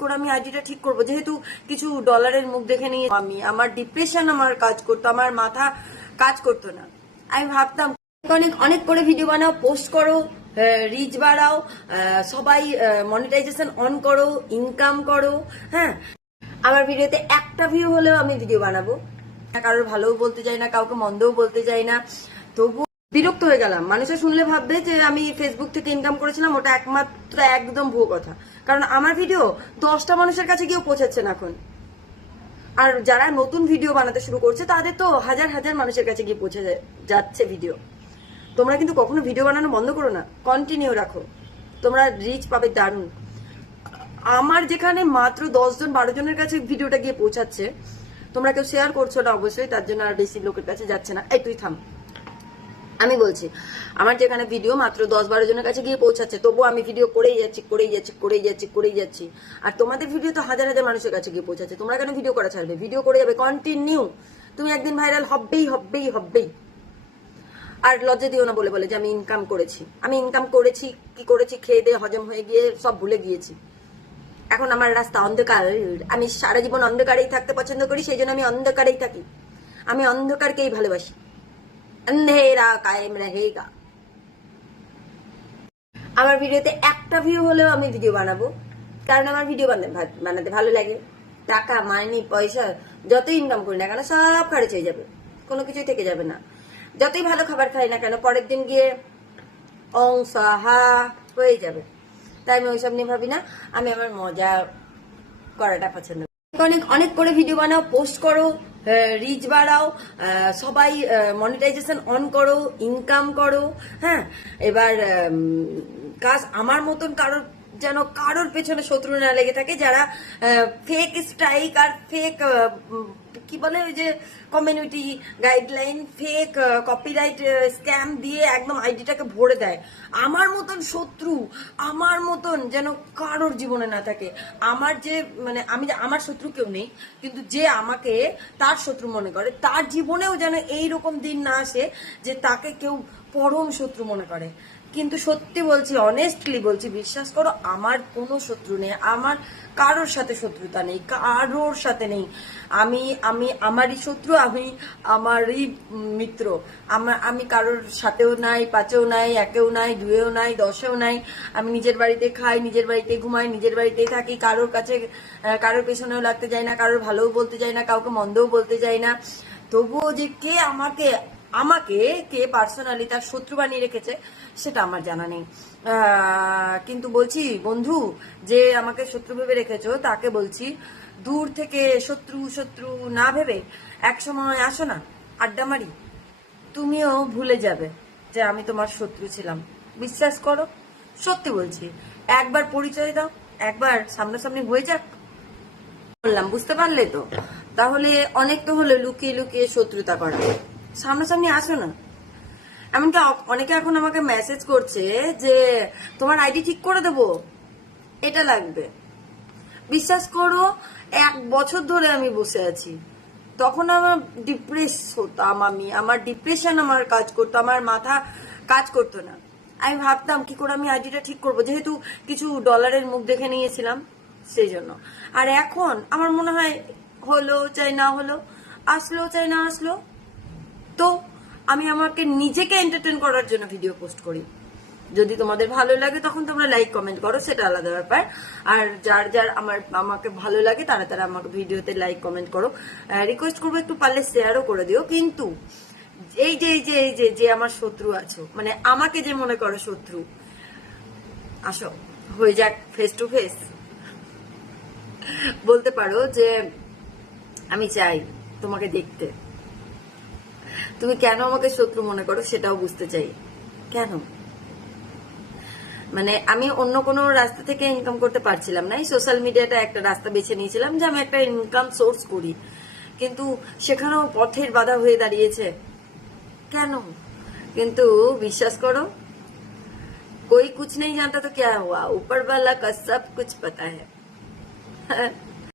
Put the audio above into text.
করে আমি আইডিটা ঠিক করব। যেহেতু কিছু ডলারের মুখ দেখে নিয়ে আমি, আমার ডিপ্রেশন আমার কাজ করতো, আমার মাথা কাজ করতো না। আমি ভাবতাম, অনেক অনেক করে ভিডিও বানাও পোস্ট করো রিচ বাড়াও সবাই মনিটাইজেশন অন করো ইনকাম করো হ্যাঁ? আমার ভিডিওতে একটা ভিউ হলেও আমি ভিডিও বানাবো। কারোর ভালোও বলতে চাই না, কাউকে মন্দও বলতে চাই না। তবু বিরক্ত হয়ে গেলাম। মানুষে শুনলে ভাববে যে আমি ফেসবুক থেকে ইনকাম করেছিলাম, ওটা একমাত্র একদম ভুয়ো কথা। কারণ আমার ভিডিও দশটা মানুষের কাছে গিয়েও পৌঁছাচ্ছে না এখন। আর যারা নতুন ভিডিও বানাতে শুরু করছে, তাদের তো হাজার হাজার মানুষের কাছে গিয়ে পৌঁছে যাচ্ছে ভিডিও তোমরা কিন্তু কখনো ভিডিও বানানো বন্ধ করো না। কন্টিনিউ রাখো। তোমরা রিচ পাবে দারুণ। আমার যেখানে মাত্র দশ জন বারো জনের কাছে ভিডিওটা গিয়ে পৌঁছাচ্ছে, তোমরা কেউ শেয়ার করছ না অবশ্যই, তার জন্য আর বেশি লোকের কাছে যাচ্ছে না। এই, তুই থাম। আমি বলছি, আমার যেখানে ভিডিও মাত্র দশ বারো জনের কাছে গিয়ে পৌঁছাচ্ছে, তবুও আমি ভিডিও করেই যাচ্ছি করেই যাচ্ছি করেই যাচ্ছি করেই যাচ্ছি। আর তোমাদের ভিডিও তো হাজার হাজার মানুষের কাছে গিয়ে পৌঁছাচ্ছে, তোমরা কেন ভিডিও করা ছাড়বে? ভিডিও করে যাবে কন্টিনিউ তুমি একদিন ভাইরাল হবেই হবেই হবেই। আর লজ্জা দিও না বলে বলে যে আমি ইনকাম করেছি। আমি ইনকাম করেছি, কি করেছি, খেয়ে দিয়ে হজম হয়ে গিয়ে সব ভুলে গিয়েছি। এখন আমার রাস্তা অন্ধকার, আমি সারা জীবন অন্ধকারেই থাকতে পছন্দ করি, সেই জন্য আমি অন্ধকারেই থাকি। আমি অন্ধকারকেই ভালোবাসি। অন্ধেরা কায়েম রহেগা আমার ভিডিওতে একটা ভিউ হলেও আমি ভিডিও বানাবো, কারণ আমার ভিডিও বানাতে ভালো লাগে। টাকা মাইনি পয়সা, যতই ইনকাম করি না কেন সব খরচ হয়ে যাবে, কোনো কিছুই থেকে যাবে না। যতই ভালো খাবার খাই না কেন, পরের দিন গিয়ে অংসাহা হয়ে যাবে। তাই আমি ওইসব নিয়ে ভাবি না, আমি আমার মজা করাটা পছন্দ। অনেক অনেক করে ভিডিও বানাও পোস্ট করো রিচ বাড়াও সবাই মনিটাইজেশন অন করো ইনকাম করো হ্যাঁ? এবার কাজ আমার মতন কারোর যেন কারোর পেছনে শত্রু না লেগে থাকে, যারা ফেক স্ট্রাইক আর ফেক কি বলে ওই যে community guideline fake copyright scam দিয়ে একদম আইডিটাকে ভরে দেয়। আমার মতন শত্রু, আমার মতন যেন কারোর জীবনে না থাকে। আমার যে মানে আমি আমার শত্রু কেউ নেই, কিন্তু যে আমাকে তার শত্রু মনে করে, তার জীবনেও যেন এই রকম দিন না আসে যে তাকে কেউ পরম শত্রু মনে করে। কিন্তু সত্যি বলছি অনেস্টলি বলছি, বিশ্বাস করো, আমার কোনো শত্রু নেই, আমার কারোর সাথে শত্রুতা নেই, কারোর সাথে নেই। আমি আমি, আমারই শত্রু, আমি, আমারই মিত্র। আমার, আমি কারোর সাথেও নাই, পাঁচেও নাই, একেও নাই, দুয়েও নাই, দশেও নাই। আমি নিজের বাড়িতে খাই, নিজের বাড়িতে ঘুমাই, নিজের বাড়িতেই থাকি, কারোর কাছে কারোর পেছনেও লাগতে যাই না, কারোর ভালোও বলতে যাই না, কাউকে মন্দও বলতে যাই না। তবুও যে কে আমাকে আমাকে কে পার্সোনালি তার শত্রু বানিয়ে রেখেছে, সেটা আমার জানা নেই। কিন্তু বলছি, বন্ধু, যে আমাকে শত্রু ভেবে রেখেছো, তাকে বলছি, দূর থেকে শত্রু শত্রু না ভেবে এক সময় আসো না, আড্ডা মারি। তুমিও ভুলে যাবে যে আমি তোমার শত্রু ছিলাম। বিশ্বাস করো, সত্যি বলছি, একবার পরিচয় দাও, একবার সামনাসামনি হয়ে যাক। বললাম, বুঝতে পারলে তো? তাহলে অনেক তো হলো লুকিয়ে লুকিয়ে শত্রুতা করা। সামনাসামনি আসো না। এমনকি অনেকে এখন আমাকে মেসেজ করছে যে, তোমার আইডি ঠিক করে দেবো? এটা লাগবে। বিশ্বাস করো, এক বছর ধরে আমি বসে আছি। তখন আমার ডিপ্রেস হতাম আমি। আমার ডিপ্রেশন আমার কাজ করতো, আমার মাথা কাজ করতো না। আমি ভাবতাম, কি করে আমি আইডিটা ঠিক করব? যেহেতু কিছু ডলারের মুখ দেখে নিয়েছিলাম, সেই জন্য। আর এখন আমার মনে হয় হলো, চাই না হলো, আসলো, চাই না আসলো তো আমি আমাকে নিজেকে এন্টারটেন করার জন্য ভিডিও পোস্ট করি। যদি তোমাদের ভালো লাগে, তখন তোমরা লাইক কমেন্ট করো, সেটা আলাদা ব্যাপার। আর যার যার আমার, আমাকে ভালো লাগে, তারা তারা আমাকে ভিডিওতে লাইক কমেন্ট করো। রিকোয়েস্ট করব একটু পারলে শেয়ারও করে দিও। কিন্তু এই যে এই যে এই যে যে আমার শত্রু আছো মানে আমাকে যে মনে করো শত্রু, আসো, হয়ে যাক ফেস টু ফেস বলতে পারো যে, আমি চাই তোমাকে দেখতে। তুমি কেন আমাকে শত্রু মনে করো সেটাও বুঝতে চাই কেন মানে আমি অন্য কোনো রাস্তা থেকে ইনকাম করতে পারছিলাম না এই সোশ্যাল মিডিয়াটা একটা রাস্তা বেছে নিয়েছিলাম যে আমি একটা ইনকাম সোর্স করি কিন্তু সেখানেও পথের বাধা হয়ে দাঁড়িয়েছে কেন কিন্তু বিশ্বাস করো कोई कुछ नहीं जानता तो क्या हुआ ऊपर वाला का सब कुछ पता है